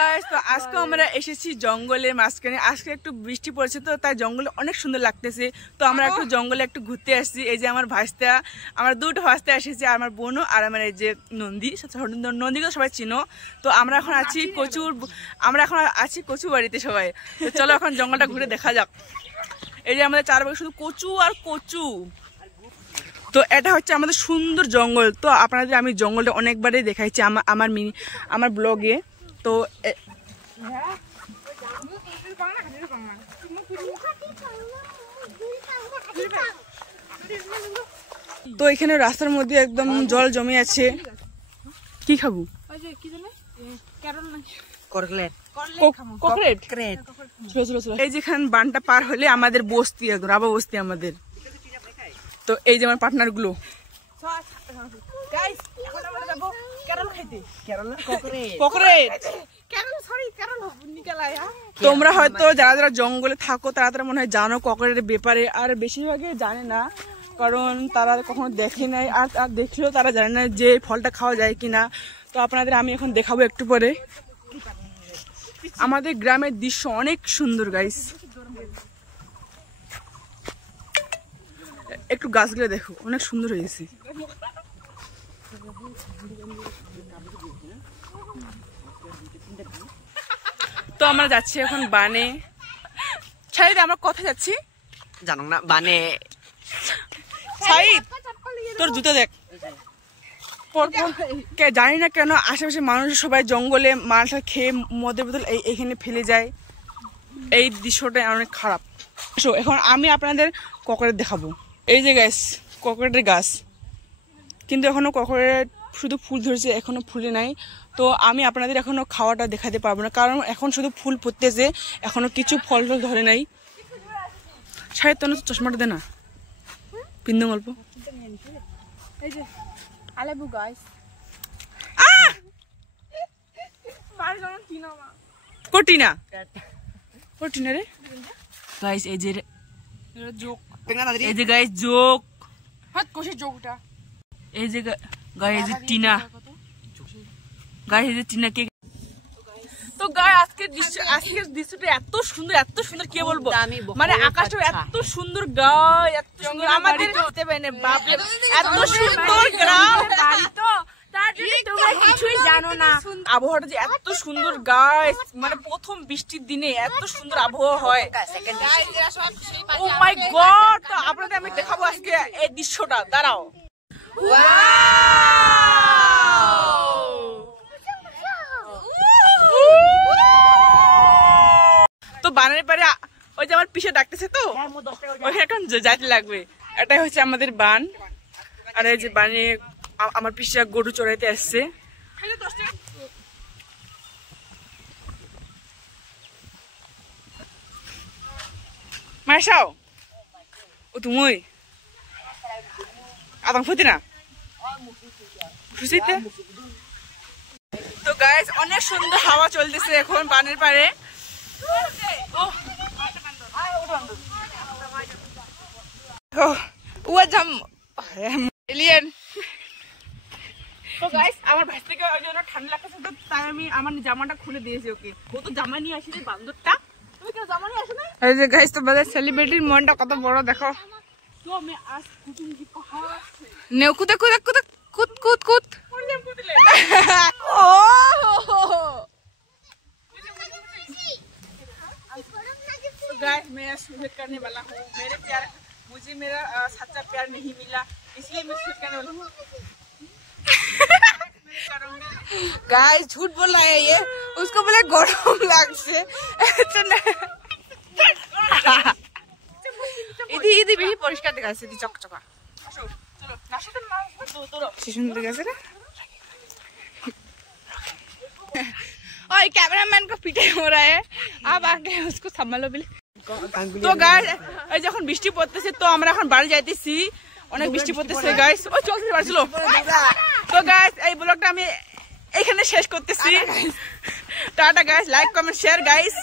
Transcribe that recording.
Guys, তো আজকে আমরা এসেছি জঙ্গলের মাঝখানে। আজকে একটু বৃষ্টি পড়ছে, তো তাই জঙ্গলে অনেক সুন্দর লাগতেছে। তো আমরা একটু জঙ্গলে একটু ঘুরতে আসছি। এই যে আমার ভাস্তা, আমার দুটো ভাস্তা এসেছে, আর আমার বোনও, আর আমার এই যে নন্দী। নন্দীকে সবাই চিনো। তো আমরা এখন আছি কচু বাড়িতে সবাই। তো চলো এখন জঙ্গলটা ঘুরে দেখা যাক। এই যে আমাদের চারপাশে শুধু কচু আর কচু। তো এটা হচ্ছে আমাদের সুন্দর জঙ্গল। তো আপনাদের আমি জঙ্গলটা অনেকবারই দেখাইছি আমার ব্লগে। তো তো এখানে রাস্তার মধ্যে একদম জল জমে আছে। কি খাবো? এই যেখানে বানটা পার হলে আমাদের বস্তি, একদম রাবা বস্তি আমাদের। তো এই যে আমার পার্টনার গুলো, তোমরা হয়তো যারা যারা জঙ্গলে থাকো তারা মনে হয় জানো ককরের ব্যাপারে, আর বেশিরভাগই জানে না, কারণ তারা কখনো দেখে নাই, আর দেখলেও তারা জানে না যে ফলটা খাওয়া যায় কিনা। তো আপনাদের আমি এখন দেখাবো একটু পরে। আমাদের গ্রামের দৃশ্য অনেক সুন্দর গাইস। একটু গাছগুলো দেখো, অনেক সুন্দর হয়েছে। তো আমরা যাচ্ছি এখন বানে। শাহিদ, আমরা কোথায় যাচ্ছি জানো না? বানে। শাহিদ, তোর জুতো দেখ। জানি না কেন আশেপাশে মানুষ সবাই জঙ্গলে মালটা খেয়ে মদের বোতল এইখানে ফেলে যায়। এই দৃশ্যটা অনেক খারাপ। এখন আমি আপনাদের ককরেট দেখাবো। এই যে গাছ, ককরেটের গাছ, কিন্তু এখনো ককরেট শুধু ফুল ধরেছে, এখনো ফুলে নাই। তো আমি আপনাদের এখনো খাওয়াটা দেখাতে পারবো না, কারণ এখন শুধু ফুল ফুটতেছে, এখনো কিছু ফল টল ধরে নাই। শায়দ তো চশমাটা দে না, পিন্দু গল্প। কটিনা কটিনা রে গাইস। এই যে এই যে গাইস যোগ, যোগটা এই যে গাইস, এই যে টিনা গাইস, এই যে টিনা কে। তো গাইস আজকের দৃশ্যটা এত সুন্দর, এত সুন্দর, কে বলবো, মানে আকাশটা এত সুন্দর, গায় এত সুন্দর। আমাদের এত সুন্দর গ্রাম, কিছুই জানো না। আবহাওয়াটা যে এত সুন্দর গাইস, মানে প্রথম বৃষ্টির দিনে এত সুন্দর আবহাওয়া হয়। ও মাই গড! তো আপনাদের আমি দেখাবো আজকে এই দৃশ্যটা, দাঁড়াও। তো বানের পারে ওই যে আমার পিছে ডাকতেছে, তো ওখানে এখন যাইতে লাগবে। এটাই হচ্ছে আমাদের বান। আর এই যে বানে আমার পিসা গরু চড়াইতে আসছে। মাইসাও ও তুমি আদম ফুটি না খুশিতে। তো গাইস অনেক সুন্দর হাওয়া চলতেছে এখন বানের পারে। তো গাইস আমার ভাই থেকে ঠান্ডা লাগতেছে, তো তাই আমি আমার জামাটা খুলে দিয়েছি ওকে। ও তো জামা নিয়ে আসিনি, বান্দরটা। তুমি কেউ জামা নিয়ে আসো না? এই যে গাইস তোমাদের সেলিব্রিটির মনটা কত বড় দেখো। তো আমি আজ কুটুমজি কহা নেও কুদে কুদে কুদে কুদ কুদ কুদ ও गाइस मैं शूट करने वाला हूँ। मेरे प्यार, मुझे मेरा सच्चा प्यार नहीं मिला, इसलिए मैं शूट करने वाला हूँ। गाइस झूठ बोल रहा है ये, उसको बोले गरम লাগছে। इदी इदी বেশি পরিষ্কার দেখাচ্ছে, ইদি চকচকা। আসো চলো, নাশাতে না তোর কি সুন্দর দেখাচ্ছে রে। ओए कैमरामैन को पीटे हो रहा है, आप आके उसको संभालो बिल। তো গাইস এই যখন বৃষ্টি পড়তেছে, তো আমরা এখন বাড়ি যাইতেছি। অনেক বৃষ্টি পড়তেছে গাইস। ও চলছে বাড়ি চলো। তো গাইস এই ব্লগটা আমি এখানে শেষ করতেছি। Tata guys, like comment share guys.